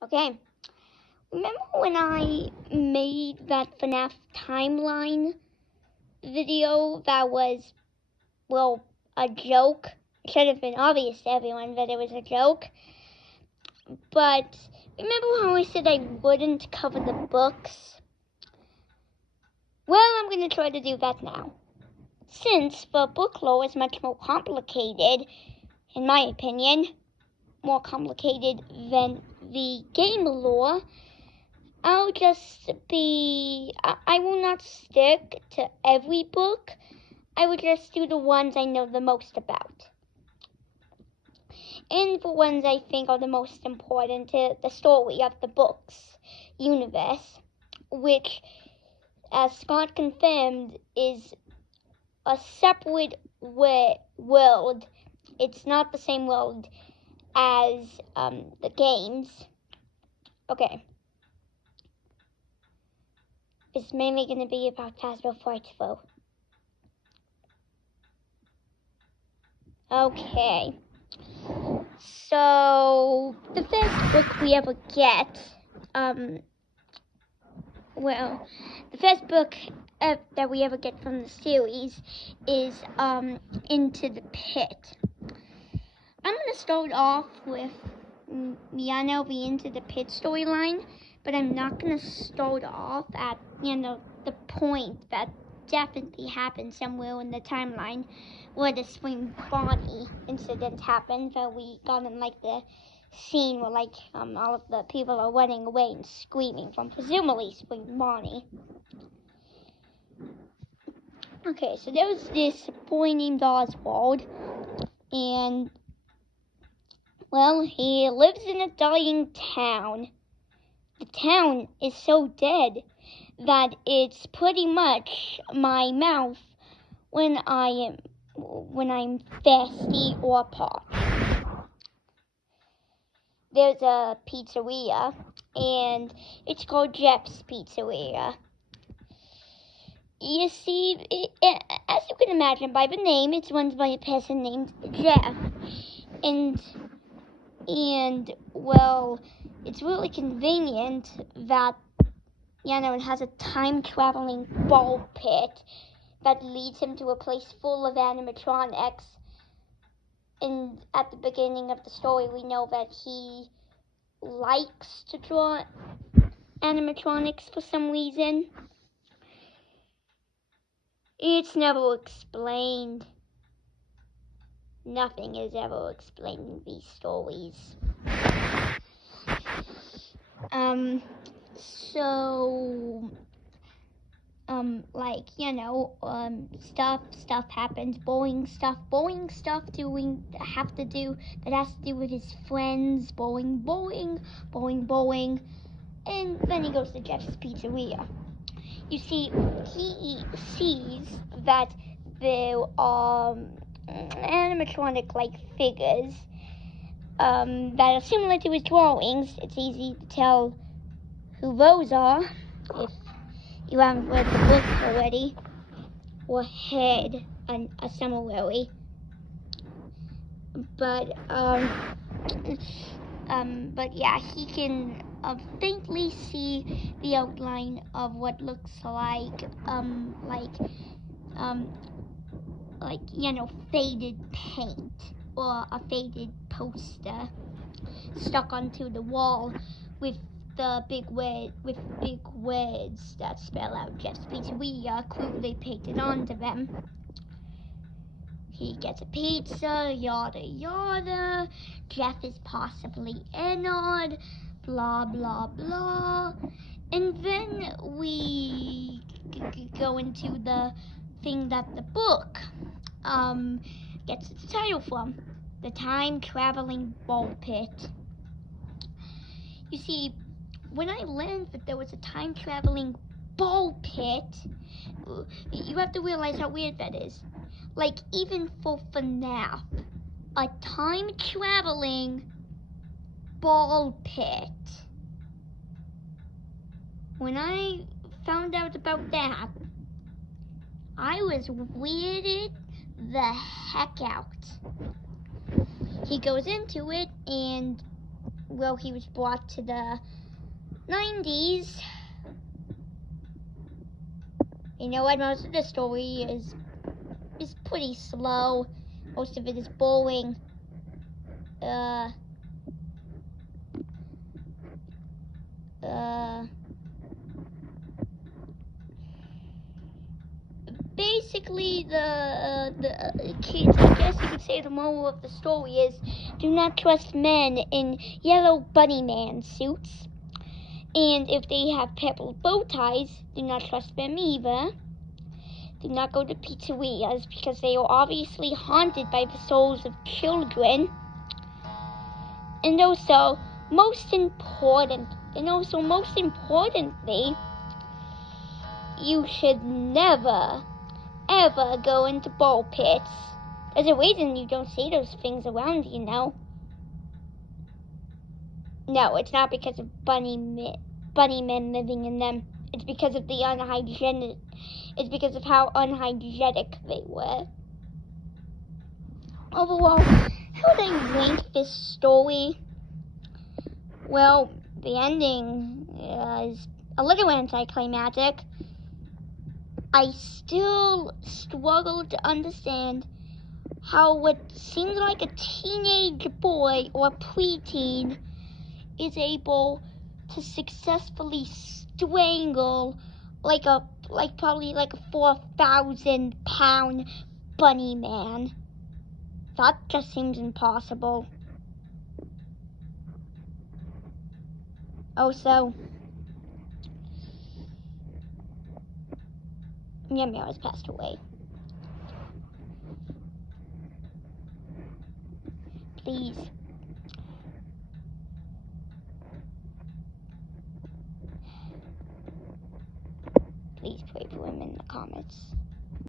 Okay, remember when I made that FNAF timeline video that was, well, a joke? It should have been obvious to everyone that it was a joke. But remember how I said I wouldn't cover the books? Well, I'm going to try to do that now. Since the book lore is much more complicated, in my opinion, more complicated than the game lore, I will not stick to every book. I will just do the ones I know the most about. And the ones I think are the most important to the story of the book's universe, which, as Scott confirmed, is a separate world. It's not the same world as the games. Okay. It's mainly going to be about Phasmophobia. Okay. So, the first book we ever get, the first book that we ever get from the series is Into the Pit. I'm going to start off with Miano the Into the Pit storyline, but I'm not going to start off at, the point that definitely happened somewhere in the timeline where the Spring Bonnie incident happened, that we got in, the scene where, all of the people are running away and screaming from presumably Spring Bonnie. Okay, so there was this boy named Oswald, and, well, he lives in a dying town. The town is so dead that it's pretty much my mouth when I'm thirsty or parched. There's a pizzeria, and it's called Jeff's Pizzeria. You see, as you can imagine by the name, it's run by a person named Jeff, and well, it's really convenient that, it has a time-traveling ball pit that leads him to a place full of animatronics. And at the beginning of the story, we know that he likes to draw animatronics for some reason. It's never explained. Nothing is ever explained in these stories. Stuff happens, boring stuff that has to do with his friends, boring, and then he goes to Jeff's Pizzeria. You see, he sees that there are animatronic-like figures that are similar to his drawings. It's easy to tell who those are if you haven't read the book already or had a summary. But yeah, he can faintly see the outline of what looks like faded paint or a faded poster stuck onto the wall with big words that spell out Jeff's Pizzeria crudely painted onto them. He gets a pizza, yada yada. Jeff is possibly Ennard, blah blah blah. And then we go into the thing that the book gets its title from, the time-traveling ball pit. You see, when I learned that there was a time-traveling ball pit, you have to realize how weird that is. Even for FNAF, a time-traveling ball pit. When I found out about that, I was weirded the heck out. He goes into it, and well, he was brought to the 90s. You know what? Most of the story is pretty slow. Most of it is boring. Basically, the kids, I guess you could say the moral of the story is, do not trust men in yellow bunny man suits. And if they have purple bow ties, do not trust them either. Do not go to pizzerias because they are obviously haunted by the souls of children. And also, most importantly, you should never, ever go into ball pits. There's a reason you don't see those things around, you know. No, it's not because of bunny men living in them. It's because of the unhygienic. It's because of how unhygienic they were. Overall, how would I rank this story? Well, the ending is a little anticlimactic. I still struggle to understand how what seems like a teenage boy or preteen is able to successfully strangle probably a 4,000-pound bunny man. That just seems impossible. Also, Meow Meow has passed away. Please pray for him in the comments.